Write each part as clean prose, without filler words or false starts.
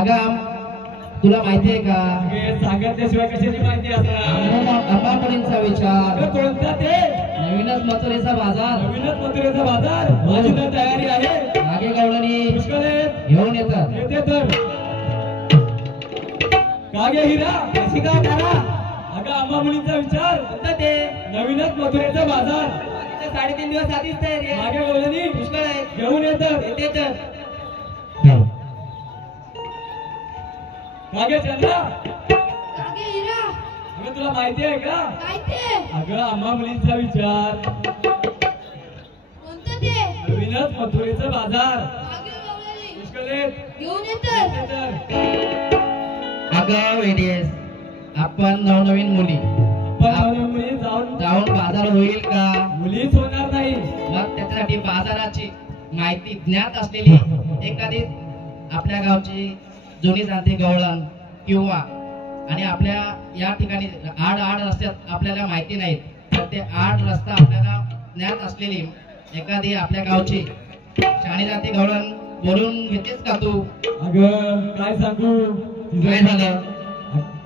अगं तुला माहिती आहे का सांगितल्याशिवाय कशाची माहिती असणार अपामुलींचा विचार कोणता ते नवीनच मथुरेचा बाजार नवीनच मथुरेचा बाजार माझी तर तयारी आहे मागे गवळणी घेऊन येतात येते तर कागे हिरा कशी काय करा अगं अंबामुलींचा विचार कोणता ते नवीनच मथुरेचा बाजार 3.5 दिवस आधीच तयारी आहे मागे गवळणी पुष्कळ आहे घेऊन येतात येते तर कागे चंद्रा कागे हिरा अगं तुला माहिती आहे का काय ते अगं अंबामुलींचा विचार कोणतं ते नवीनच मथुरेचा बाजार कागे गवळणी पुष्कळ घेऊन येतात अगं वेडेस आपण नवनवीन मुली मुली जाऊन बाजार होईल का मुलीच होणार नाही मग त्याच्यासाठी बाजाराची माहिती ज्ञात असलेली एखादी आपल्या गावची जुनी जाणती गवळण किंवा आणि आपल्या या ठिकाणी आड रस्त्यात आपल्याला माहिती नाहीत तर ते आड रस्ता आपल्याला ज्ञात असलेली एखादी आपल्या गावची शाणी जाणती गवळण बोलून घेतेस का तू अगं काय सांगू काय झालं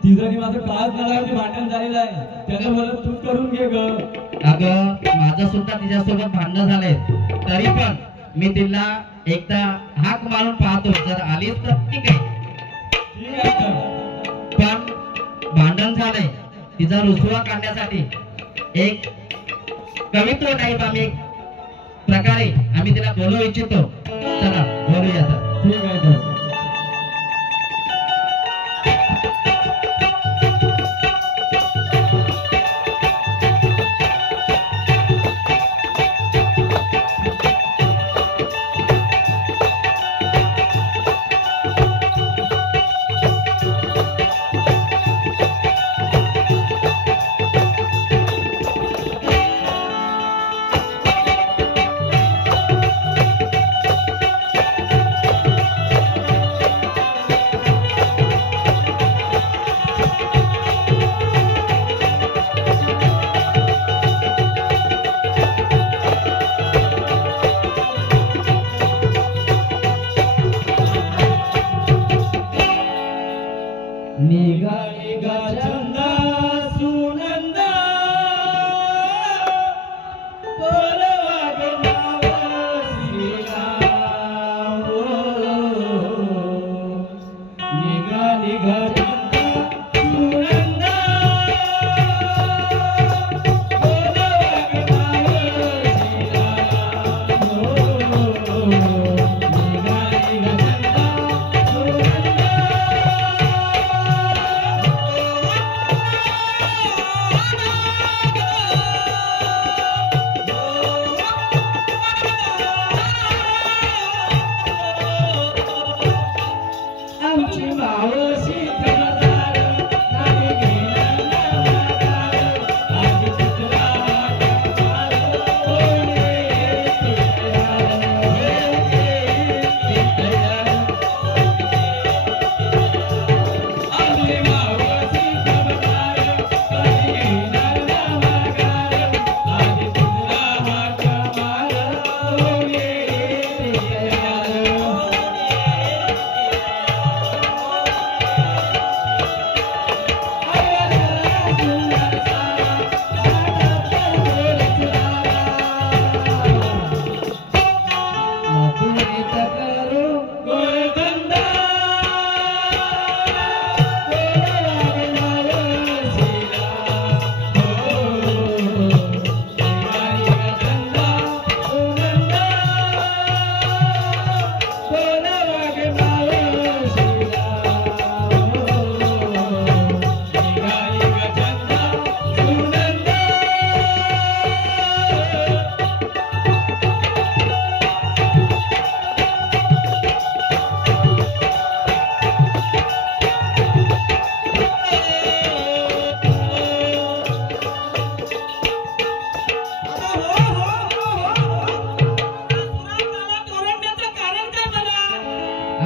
तिजनी माझं काळच नळावरती भांडण झालेलं आहे त्याचं मला तू करून घे ग अगं माझं सुद्धा तिच्यासोबत भांडण झालंय तरी पण मी तिला एकदा हाक मारून पाहतो जर आलीच तर ठीक आहे पण भांडण झालंय तिचा रुसवा काढण्यासाठी एक कवित्व टाईप आम्ही एक प्रकारे आम्ही तिला बोलवू इच्छितो चला बोलूया आता ठीक आहे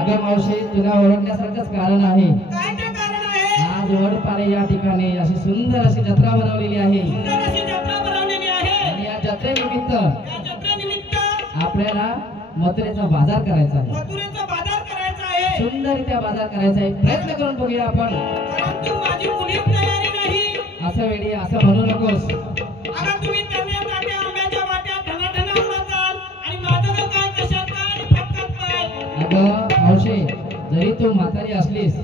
तर मावशी तुला ओळखण्यासारखंच कारण आहे. काय ते कारण आहे? आज वडपाले या ठिकाणी अशी सुंदर अशी जत्रा बनवलेली आहे. सुंदर अशी जत्रा बनवलेली आहे. आणि या जत्रेनिमित्त या जत्रेनिमित्त आपल्याला मथुरेचा बाजार करायचा आहे. मथुरेचा बाजार करायचा आहे. सुंदररित्या बाजार करायचा आहे. प्रयत्न करून बघूया आपण. परंतु माझी मुलीच तयारी नाही. असं वेळी असं म्हणू नकोस. अगं तुम्ही करण्यासाठी आंब्याच्या वाट्यात धनाधना उडवताल आणि माझं तर काय कशात काय आणि फटकात काय. अगं मावशी, जरी तू म्हातारी असलीस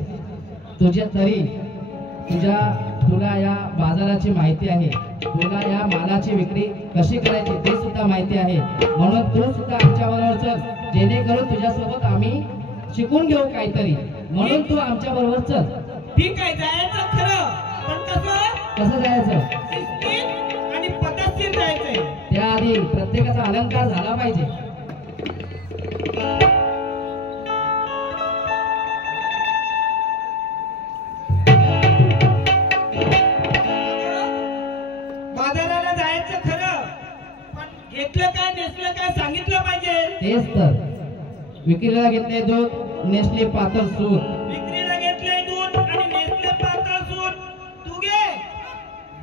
तुला या बाजाराची माहिती आहे. तुला या मालाची विक्री कशी करायची ते सुद्धा माहिती आहे. म्हणून तू सुद्धा आमच्या बरोबर चल, जेणेकरून तुझ्यासोबत आम्ही शिकून घेऊ काहीतरी. म्हणून तू आमच्या बरोबर चल. ठीक आहे, जायचं खरं, पण कसं जायचं? शिस्तीत आणि पद्धतशीर जायचंय. त्याआधी प्रत्येकाचा अलंकार झाला पाहिजे. बाजाराला जायचं खरं, पण घेतलं काय नेसलं काय सांगितलं पाहिजे. तेच तर. विक्रीला घेतले दूध, नेसले पातळ सूत. विक्रीला घेतलंय दूध आणि नेसले पातळ सूत. तू घे.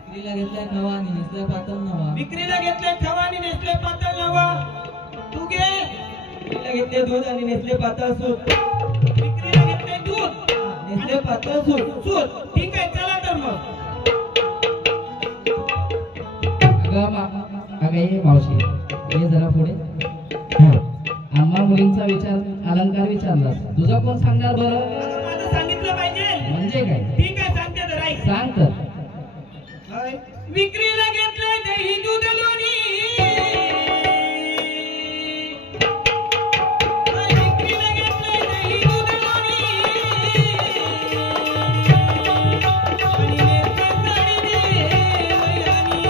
विक्रीला घेतलाय खवा आणि नेसलाय पातळ नवा. विक्रीला घेतलंय खवा आणि नेसले पातळ नवा. तू घे. विक्रीला घेतले दूध आणि नेसले पातळ सूत. विक्रीला घेतलंय दूध नेसले पातळ सूत. सूत. ठीक आहे, चला तर मग. अगं ये मावशी, ये जरा पुढे. आम्हा मुलींचा अलंकार विचारलास, तुझं कोण सांगणार बरं? आता माझं सांगितलं पाहिजे. म्हणजे काय? ठीक आहे, सांगते तर ऐक. सांग तर. विक्रीला घेतलंय दही दूध लोणी. विक्रीला घेतलंय दही दूध लोणी. आणि नेसले साडी देवयानी.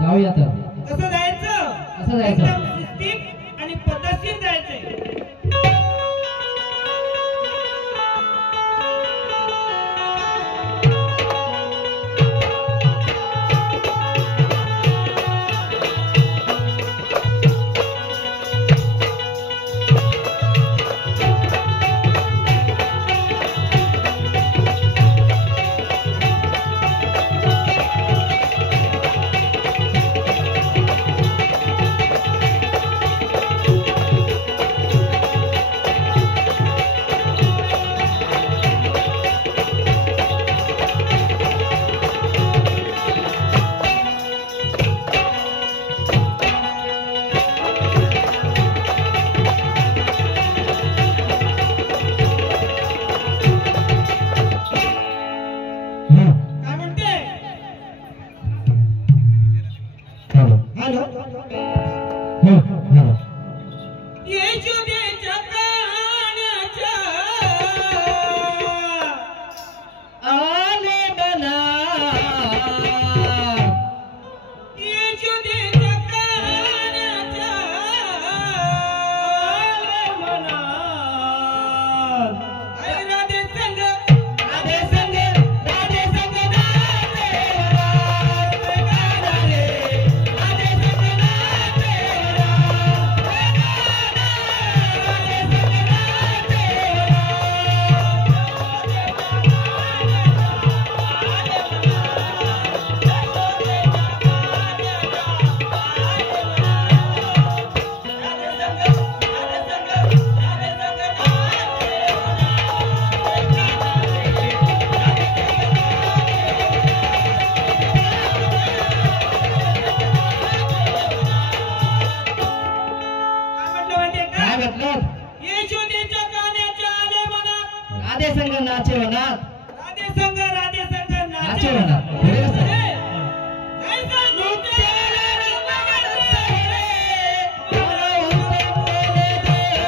जाऊया तर. कसं जायचं? कसं जायचं? एकदम शिस्तीत आणि पद्धतशीर जायचंय. काय म्हणते? हॅलो. येशुदेच्या प्राण्याच्या आले मला येशुदेच्या प्राण्याच्या आले मला. अरे राधे संग, राधे संग, राधे संग नाचे वरात. राधे, राधे संग नाचे वरात. राधे संग नाचे काय म्हटलं? येशुदेच्या गाण्याच्या आले मनात. राधे संग नाचे वनात. राधे संग नाचे नाचे वनात. पुढे कसं? जैसा नृत्याला रंगवले रे. जैसा नृत्याला रंगवले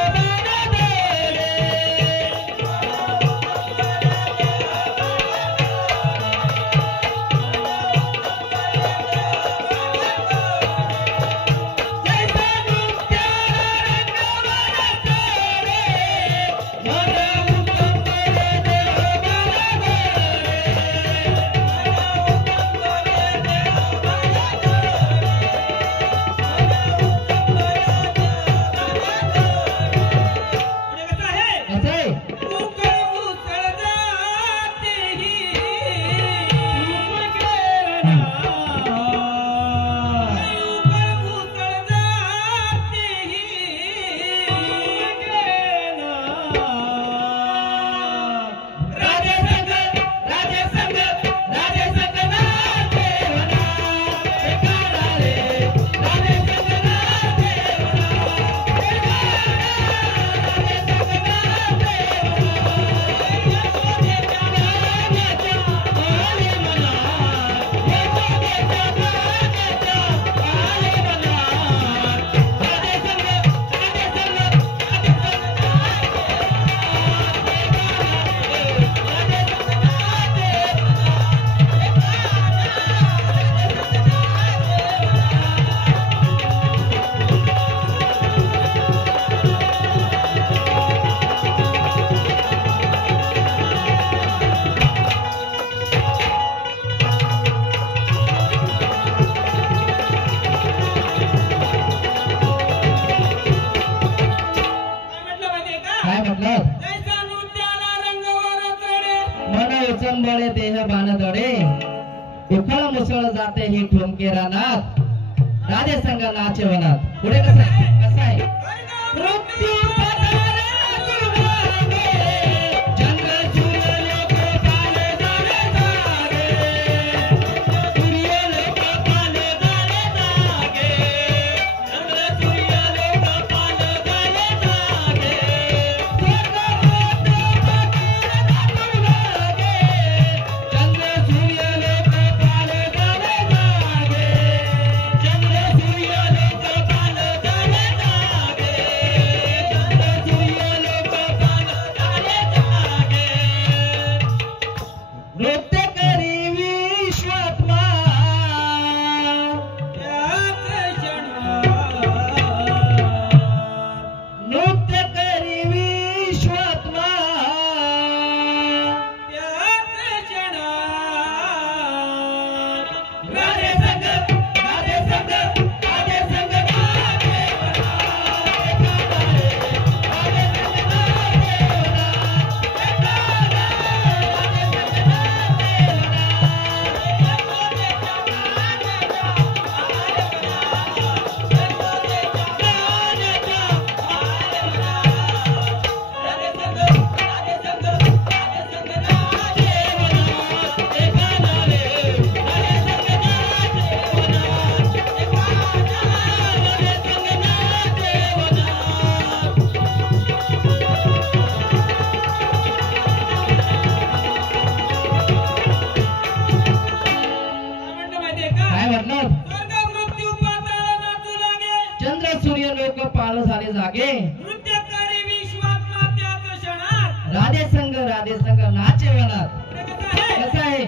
रे. कोसळ जाते ही ठोमके रानात राधे संग नाचे वनात. पुढे कसं आहे मृत्यू जागे नृत्यकारी विश्वात्मा त्याच क्षणात राधे संग नाचे वनात. कसं आहे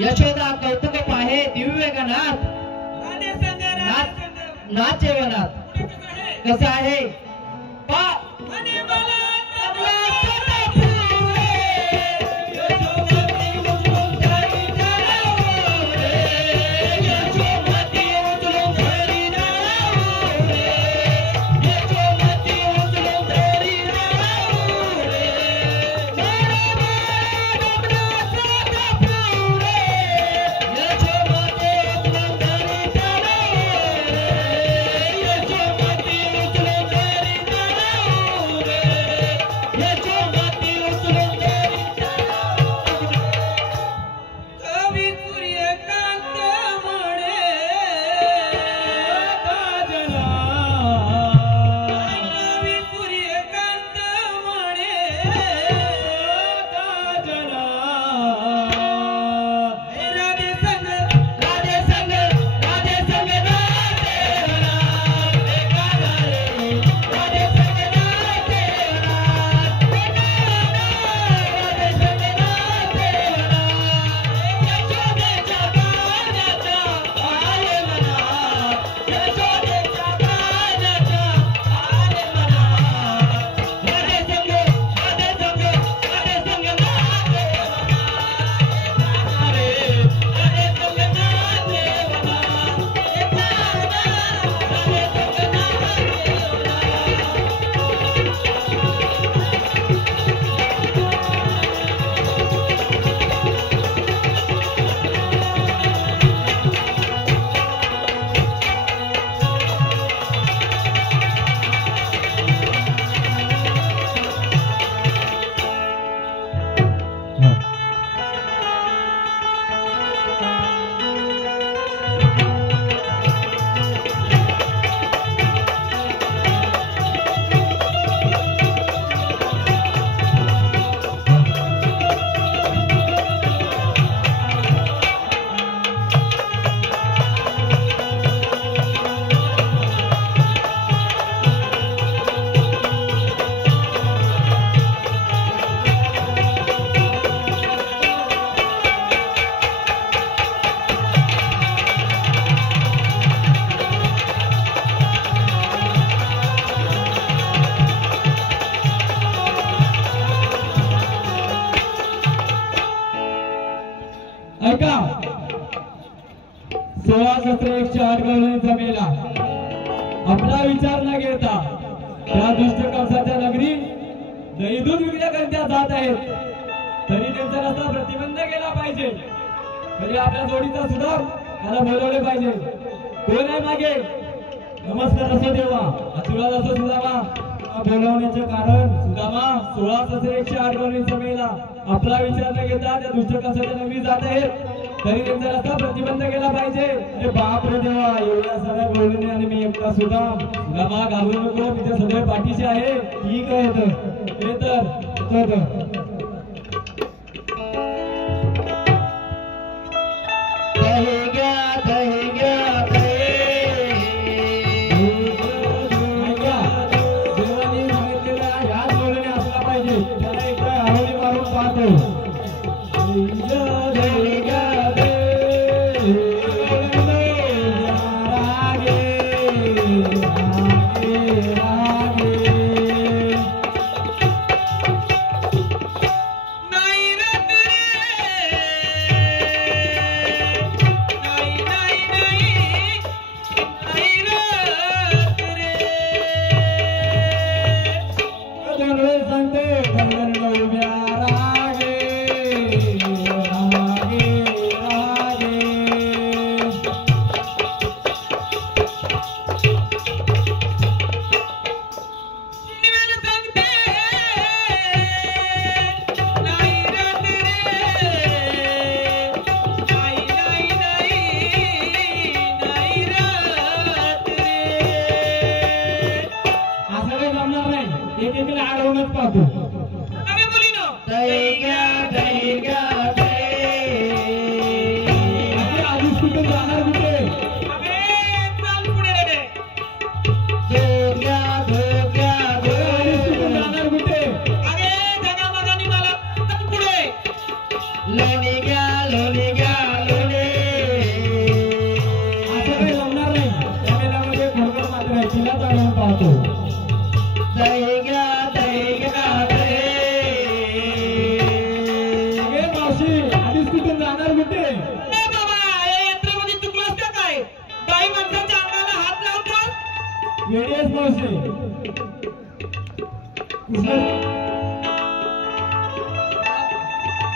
यशोदा कौतुक पाहे दिव्य गणात नाचे वनात. कसं आहे ऐका 16,108 गवळणीचा मेला आपला विचार न घेता त्या दुष्ट कंसाच्या नगरी दही दूध विक्री करता जात आहेत तरी त्यांचा रस्ता प्रतिबंध केला पाहिजे तरी आपल्या जोडीचा सुद्धा त्याला बोलवले पाहिजे कोण आहे मागे नमस्कार असो देवा आशीर्वाद असो सुदामा बोलवण्याचे कारण सुदामा 16,108 गवळणीचा मेला आपला विचार न घेता त्या दुष्ट कंसाच्या नगरी जात आहेत तरी त्यांचा रस्ता प्रतिबंध केला पाहिजे अरे बाप रे देवा एवढ्या सगळ्या गवळणी आणि मी एकटा सुद्धा घाबरू नको मी त्या सगळे पाठीशी आहे ठीक आहे तर देवाने सांगितलेल्या ह्याच गवळणी असला पाहिजे त्याला एकटा आरोळी मारून पाहतो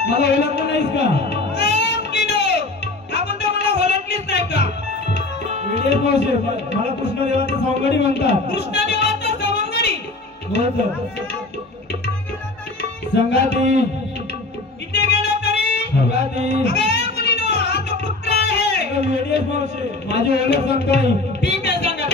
मला ओळखलं नाहीस का मला कृष्णदेवाचा सवंगडी म्हणतात कृष्णदेवाचा सवंगडी संगाती इथे गेला तरी संगाती मुलीनो हा तो पुत्र आहे वेडियस मावशी माझी ओळख सांगताय ठीक आहे सांगा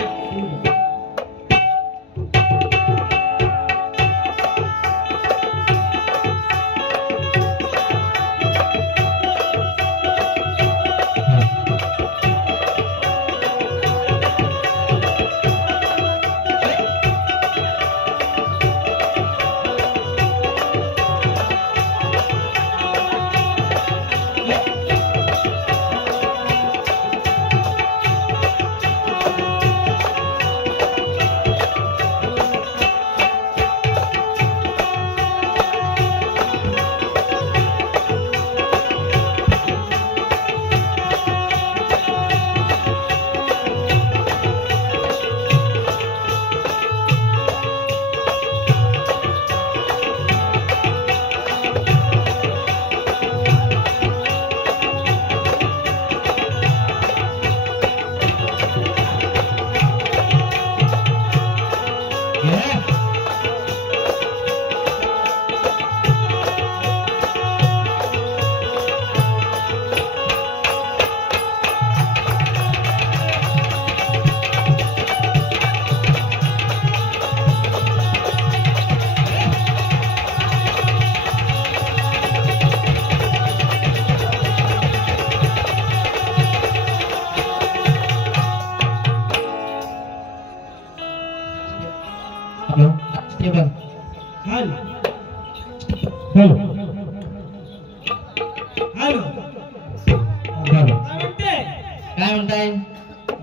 काय म्हणताय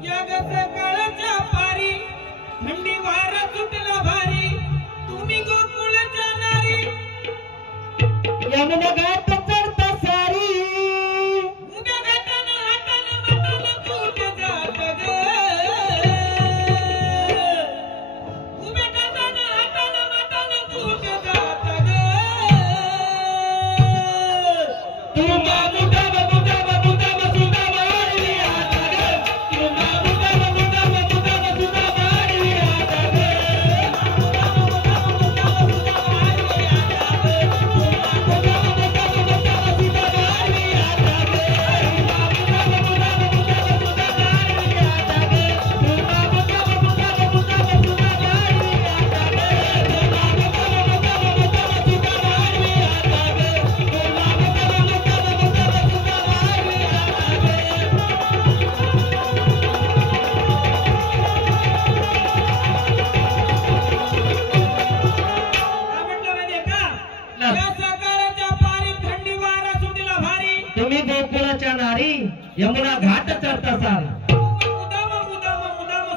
या सकाळच्या पारी थंडी वारा सुटला भारी तुम्ही गोकुळ जाणारी यमुना घाट चढता सारी म्हणतात या सकाळच्या पारी थंडी वारा सुटला भारी तुम्ही गोकुळाच्या नारी यमुना घाट चढत असाल मुदाम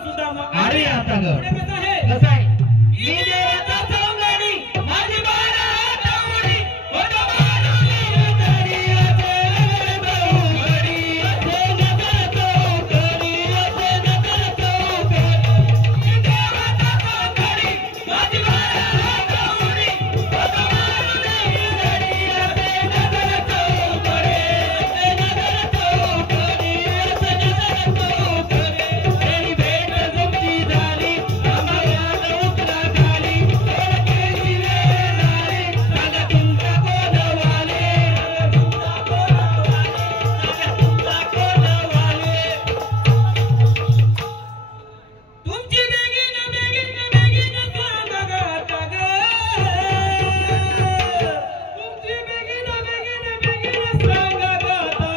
सुदाम आडवी आता ग पुढे कसं आहे कसं आहे मी देवाचा सौंदर्य माझी बारा हात उडी ओढा मारून तरी असे बहुगडी असे नगर चौकडी असे नगर चौकडी मी देवाचा सौंदर्य माझी बारा हात उडी ओढा मारून तरी असे नगर चौकडी असे नगर चौकडी असे नगर चौकडी तेरी भेट जुमती झाली आम्हाला उतरा खाली केळची वेळ आली सांगा तुमचा कोणवाले सांगा तुमचा कोणवाले तुमची बेगीन सांगा ग आता ग तुमची बेगीन सांगा ग आता ग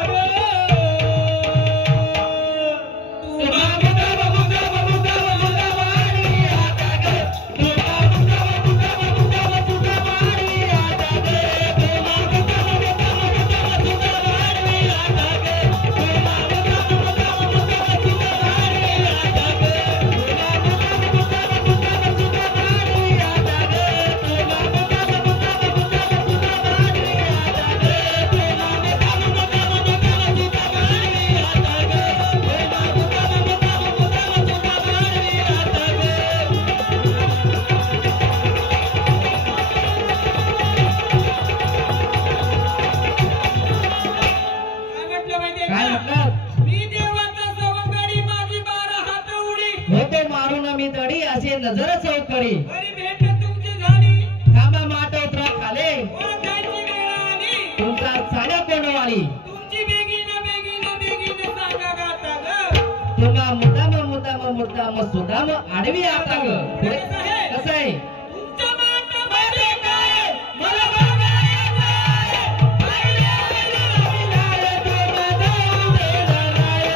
तुम्हा मुद्दाम वाढी आता ग तुम्हा मुद्दाम वाढी आता ग तुम्हा मुद्दाम वाढी आता ग तुम्हा काय म्हटलं मी देवाचा सवंगडी माझी बारा हात उडी होतो मारून मी तडी असे नजर चौकडी बरी भेट तुमची झाली थांबा माट उतरा खाले ओळखायची वेळ आली तुमचा सांगा कोणवाली तुमची बेगीन सांगा ग आता ग तुम्हा मुद्दाम सुदाम आडवी आता ग पुढे कसं आहे तुमच्या माटामध्ये काय मला बघायचं आहे. आईला विलाय तुला जाऊ देणार नाही.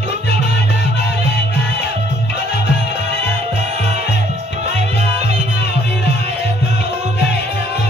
तुमच्या माटामध्ये काय मला बघायचं आहे. आईला विलाय जाऊ देणार नाही.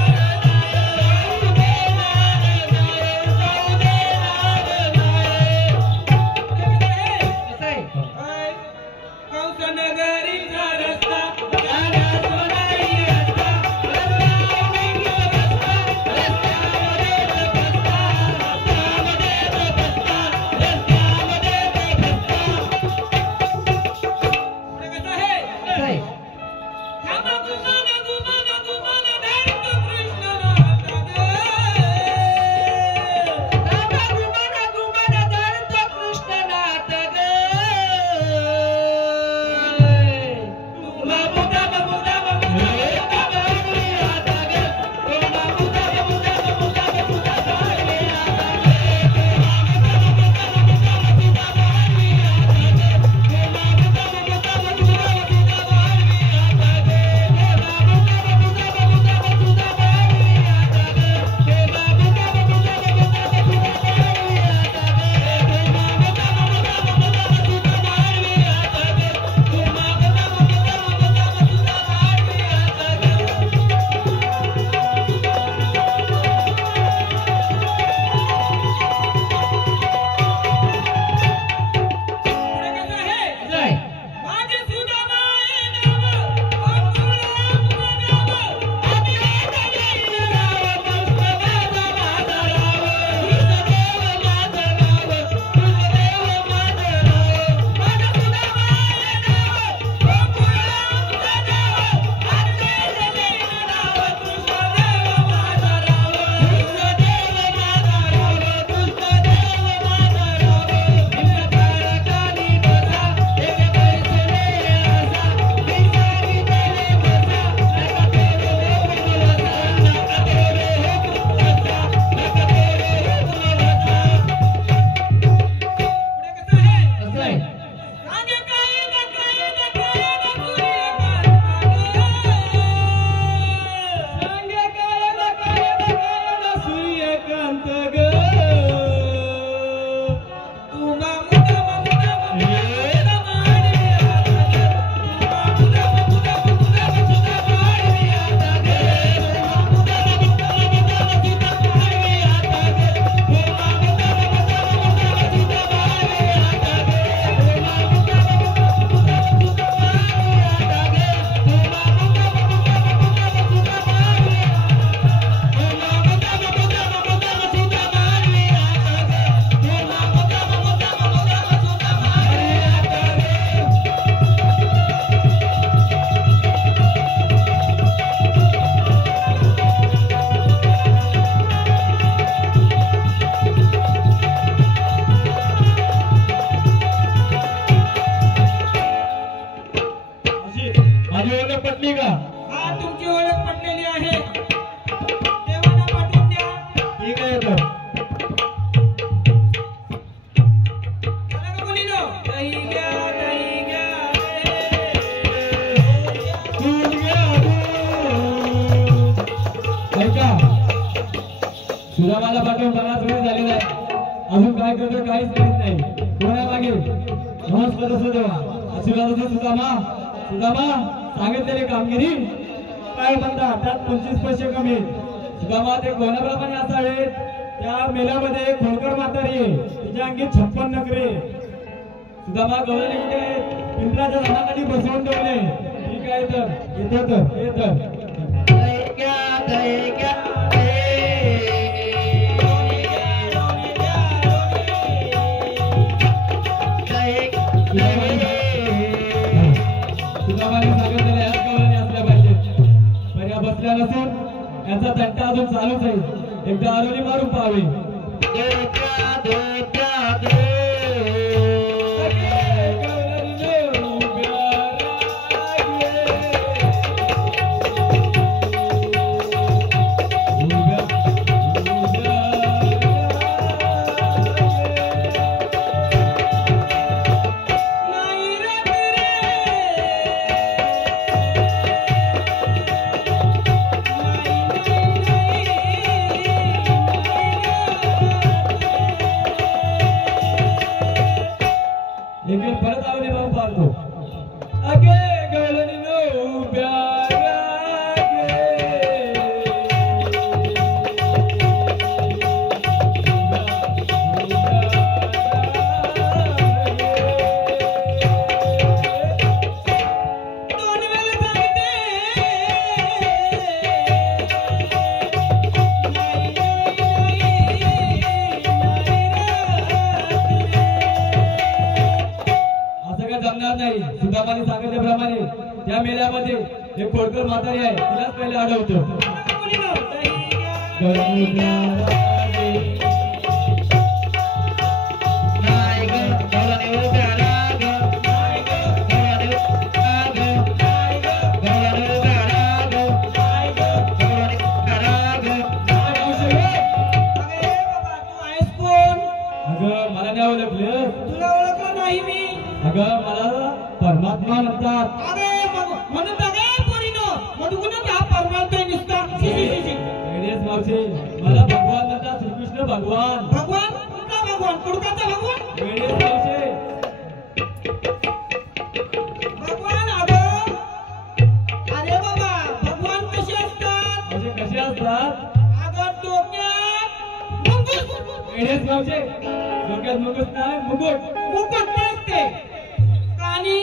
माझी ओळख पटली का? हा तुमची ओळख पटलेली आहे. देवाला पाठवून द्या. ठीक आहे तर. चला का मुलीनो? दही घ्या, दही घ्या. दूध घ्या, दूध. ऐका, सुदामाला पाठवून बराच वेळ झालेला आहे. अजून काय करतो काहीच माहित नाही. कोणा मागे नमस्कार असो देवा. आशीर्वाद असो सुदामा. सुदामा सांगितलेली कामगिरी काय म्हणता त्यात 25 पैसे कमी. सुदामा ते कोणाप्रमाणे असावे. त्या मेल्यामध्ये खोडकर म्हातारी आहे. तिच्या अंगी 56 नखरे. सुदामा गवळणी कुठे पिंपराच्या झाडाखाली बसवून ठेवले. ठीक आहे तर येतो तर येत. सुदामाने सांगितलेल्या याच गवळणी असल्या पाहिजेत. पण या बसल्या नसून याचा तंटा अजून चालूच आहे. एकदा आरोली मारून पाहावी. नाही रात रे. एक परत आरोली मारून पाहतो. अगे गवळणीनो उभ्या रागे. दोन वेळा सांगते. असं काय जमणार नाही. सुदामाने सांगितल्याप्रमाणे त्या मेल्यामध्ये एक खोडकर म्हातारी आहे. तिलाच पहिले अडवतो. मुलीनो, दही घ्या. गवळणीच्या रागे. अरे बाबा, तू आहेस कोण? अगं मला नाही ओळखलं. तुला ओळखलं नाही मी. अगं मला परमात्मा म्हणतात. अरे म्हणून बघा पोरीनो, मधुगुणच हा परमात्मा नुसता. गणेश मावशी मला भगवान म्हणतात. श्रीकृष्ण भगवान. भगवान कुठला भगवान? कुडकाचा भगवान? गणेश मावशी भगवान अगं. अरे बाबा, भगवान कसे असतात? म्हणजे कसे असतात. अगं डोक्यात मुकुट. गणेश मावशी डोक्यात मुकुट नाही मुकुट. मुकुट ते असते. कानी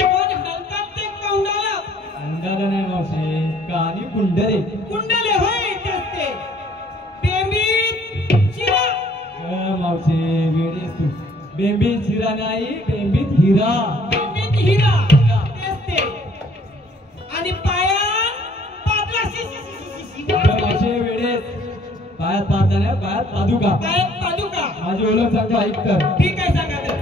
दोन हलतात ते कौंडाला. अंगाला नाही मावशी कानी कुंडले. कुंडले होय ते असते. बेंबीत शिरा. मावशी वेळेस तू. बेंबीत हिरा नाही बेंबीत हिरा. बेंबीत हिरा ते असते. आणि पायात पातळा. मावशी वेळेस पायात पाहता नाही पायात पादुका. पायात पादुका. माझी ओळख सांगतो ऐक तर. ठीक आहे सांगा तर.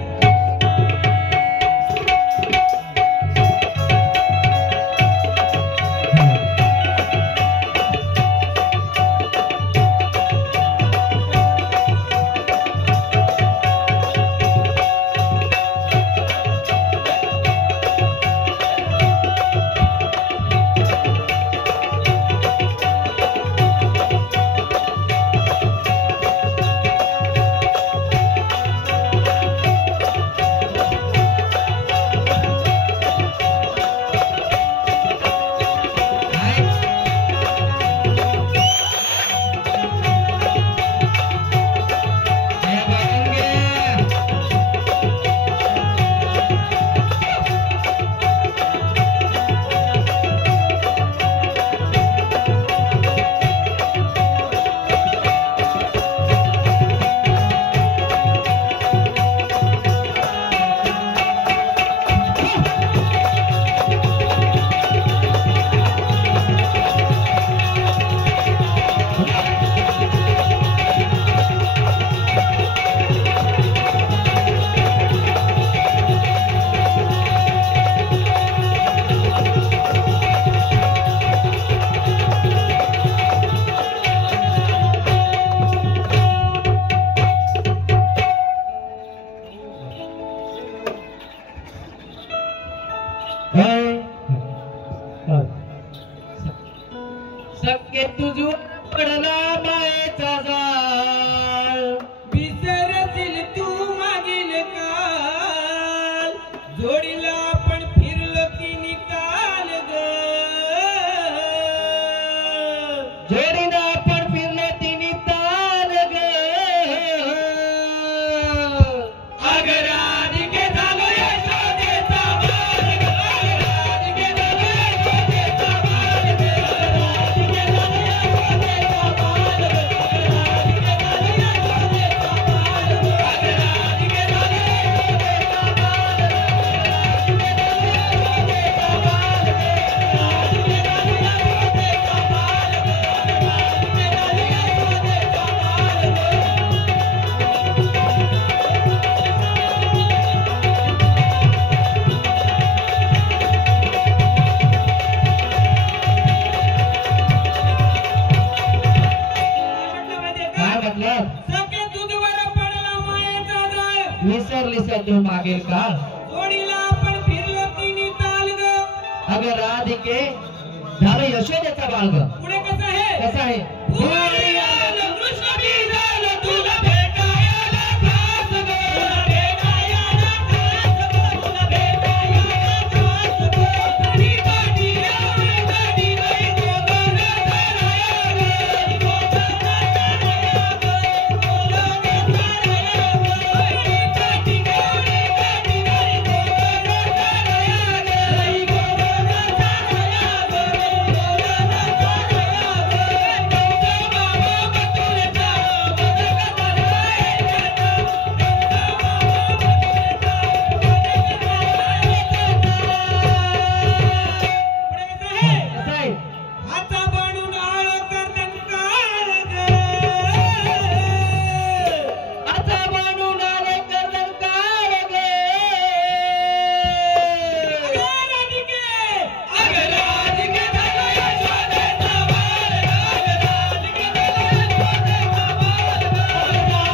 सख्खे तुझून पडला मायेचा जाळ विसरशील तू मागील काल जोडीला आपण फिरलो की निकाल ग जोडीनं आपण फिरलो तिन्ही ताल ग अगं राधिके झालो यशोदेचा बाळ ग राधिके झालो यशोदेचा बाळ ग राधिके झालो यशोदेचा बाळ ग राधिके झालो यशोदेचा बाळ ग अगं राधिके झालो यशोदेचा बाळ ग राधिके झालो यशोदेचा बाळ ग राधिके झालो यशोदेचा बाळ ग राधिके झालो यशोदेचा बाळ ग काय म्हटलं सखे तुझवर पडला मायेचा जाळ विसरलीस तू मागील काळ जोडीला आपण फिरलो तिन्ही ताल ग अगं राधिके झालं यशोदेचा बाळग पुढे कसं आहे कसं आहे भुवरी आलं कृष्ण बिजालं तुला भेटायला खास ग तुला भेटायला खास ग तुला भेटायला खास ग आणि गाडी लावून गाडी नाही गोगल धराया ग गोगल धराया ग गोगल धराया ग गाडी गाडी नाही गोगल धराया ग गोगल धराया ग कसं आहे हाता बांधून आळ करतन काळ ग आता म्हणून आले कर्दन काळ ग राधिके अगं राधिके झालो यशोदेचा बाळ ग राधिके झालो यशोदेचा बाळ ग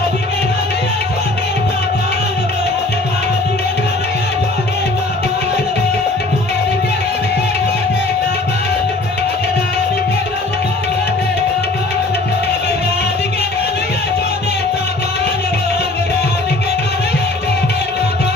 राधिके झालो यशोदेचा बाळ ग राधिके झालो यशोदेचा बाळ ग राधिके झालो यशोदेचा बाळ ग अगं राधिके झालो यशोदेचा बाळ ग अगं राधिके झालो यशोदेचा बाळ ग अगं राधिके झालो यशोदेचा बाळ ग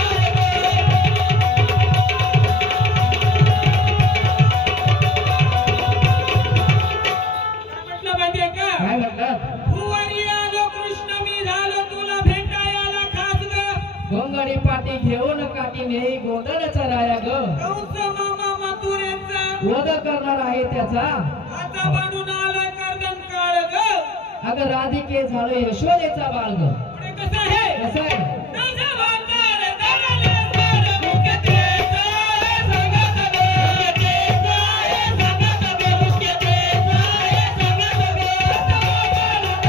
म्हटलं माहितीये का काय म्हटलं भुवरी आलो कृष्ण मी झालो तुला भेटायला खास ग गोंगडी पाटी घेऊन काठी नेई गोंधळ चराया ग कंस मामा मथुरेचा वध करणार आहे त्याचा हाता बांधून आलोय कर्दन काळ ग अगं राधिके झालं यशोदेचा बाळग पुढे कसं आहे कसं आहे तुझं भांडार धरले सर मुख्य तेचा आहे संगत ग तेचा आहे संगत ग मुख्य तेचा आहे संगत ग रूपात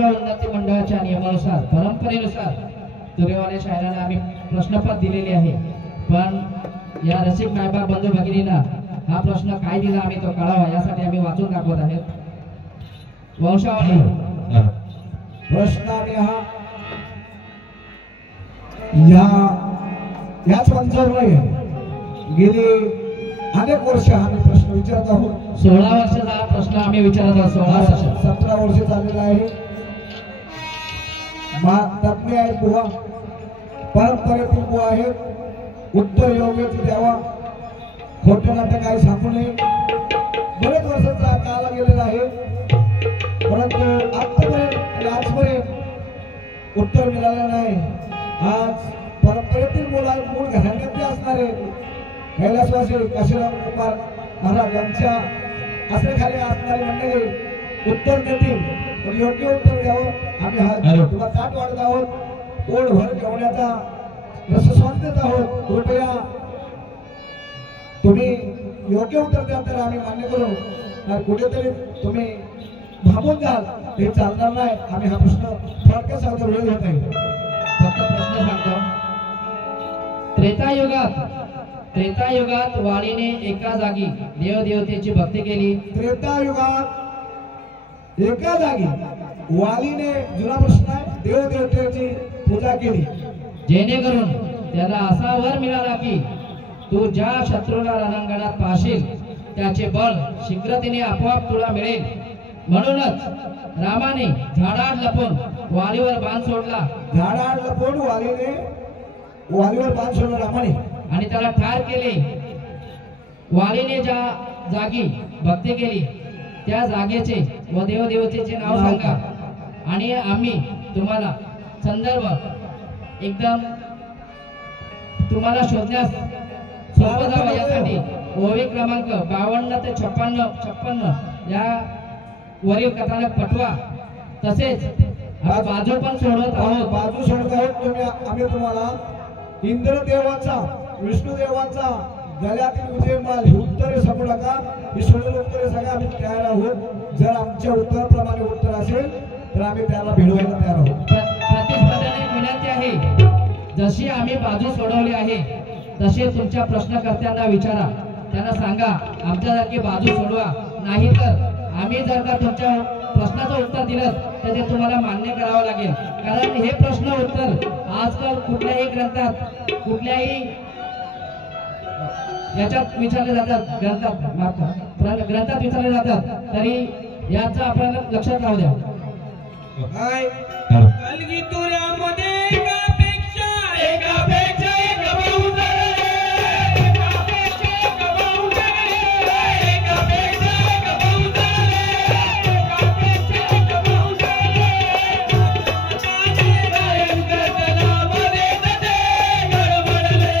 सर्व उन्नती मंडळाच्या नियमानुसार परंपरेनुसार तुरेवाले शायरांना आम्ही प्रश्नपत्र दिलेले आहे, पण या रसिक मायबाप बंधू भगिनींना हा प्रश्न काय दिला आम्ही तो कळावा यासाठी आम्ही वाचून दाखवत आहेत. वंशावली प्रश्न आम्ही हा याच मंचावर गेली अनेक वर्ष आम्ही प्रश्न विचारत आहोत. 16 वर्षाचा हा प्रश्न आम्ही विचारत आहोत. 16 वर्ष 17 वर्ष झालेला आहे. तज्ञ आहेत बुवा, परंपरेतील बुवा आहेत. उत्तर योग्य द्यावा, खोटे नाटक काही सांगू नये. बरेच वर्षाचा काळ गेलेला आहे, परंतु आजपर्यंत उत्तर मिळालं नाही. आज परंपरेतील मूळ घराण्यातले असणारे कैलासवासी काशीराम कुमार महाराज यांच्या आसऱ्याखाली असणारी मंडळी उत्तर देतील, पण योग्य उत्तर द्यावं. आम्ही हा तुला ताट वाढत आहोत, पोट भर जेवण्याचा रसस्वाद देत आहोत. कृपया तुम्ही योग्य उत्तर द्या तर आम्ही मान्य करू, तर कुठेतरी तुम्ही भागून जाल हे चालणार नाही. आम्ही हा प्रश्न थोडक्यात सांगतो, वेळ घेत आहे. फक्त प्रश्न सांगतो. त्रेतायुगात वाणीने एका जागी देवदेवतेची भक्ती केली. त्रेतायुगात एका जागी वालीने, जुना प्रश्न आहे, देवदेवतेची पूजा केली, जेणेकरून त्याला असा वर मिळाला की तू ज्या शत्रूला रणांगणात पाहशील त्याचे बळ शीघ्रतेने आपोआप तुला मिळेल. म्हणूनच रामाने झाडात लपून वालीवर बाण सोडला. झाडात लपून वालीवर बाण सोडला रामाने आणि त्याला ठार केले. वालीने ज्या जागी भक्ती केली त्या जागेचे व देवदेवतेचे नाव सांगा आणि आम्ही तुम्हाला संदर्भ एकदम तुम्हाला शोधण्यास सोपं जावं यासाठी ओवी क्रमांक 52 ते 56 या वरील कथानक पटवा. तसेच बाजू पण सोडवत आहोत. बाजू सोडत आहोत. आम्ही तुम्हाला इंद्रदेवाचा, विष्णुदेवाचा गळ्यातील विजयमाल ही उत्तरे सांगू नका, ही सोडून उत्तरे सांगा. आम्ही तयार आहोत. जर आमच्या उत्तराप्रमाणे उत्तर असेल तर आम्ही त्याला भिडवायला तयार आहोत. प्रतिस्पर्ध्याने विनंती आहे, जशी आम्ही बाजू सोडवली आहे तसे तुमच्या प्रश्नकर्त्यांना विचारा, त्यांना सांगा आमच्यासारखी बाजू सोडवा. नाहीतर आम्ही जर का तुमच्या प्रश्नाचं उत्तर दिलं तर ते तुम्हाला मान्य करावं लागेल. कारण हे प्रश्न उत्तर आजकाल कुठल्याही ग्रंथात कुठल्याही याच्यात विचारले जातात, ग्रंथात विचारले जातात, तरी याचं आपल्याला लक्षात राहू द्या. कलगीतुऱ्यामध्ये एकापेक्षा एक बहुतरे, एकापेक्षा एक बहुतरे, एकापेक्षा एक बहुतरे, एकापेक्षा एक बहुतरे. माझे गायन करतानामध्ये तसे गडबडले.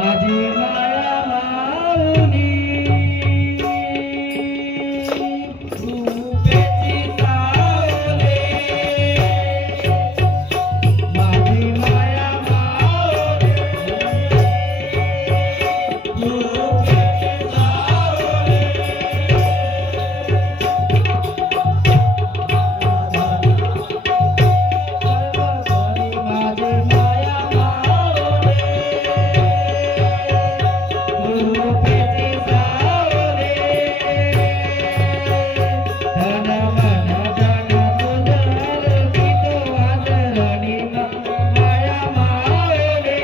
माझी माया माऊली रूपेची सावले माझी माया माऊली रूपेची सावले माझी माया माऊली रूपेची सावले धन मन धन तुझर गीत वाजरणी माया माऊली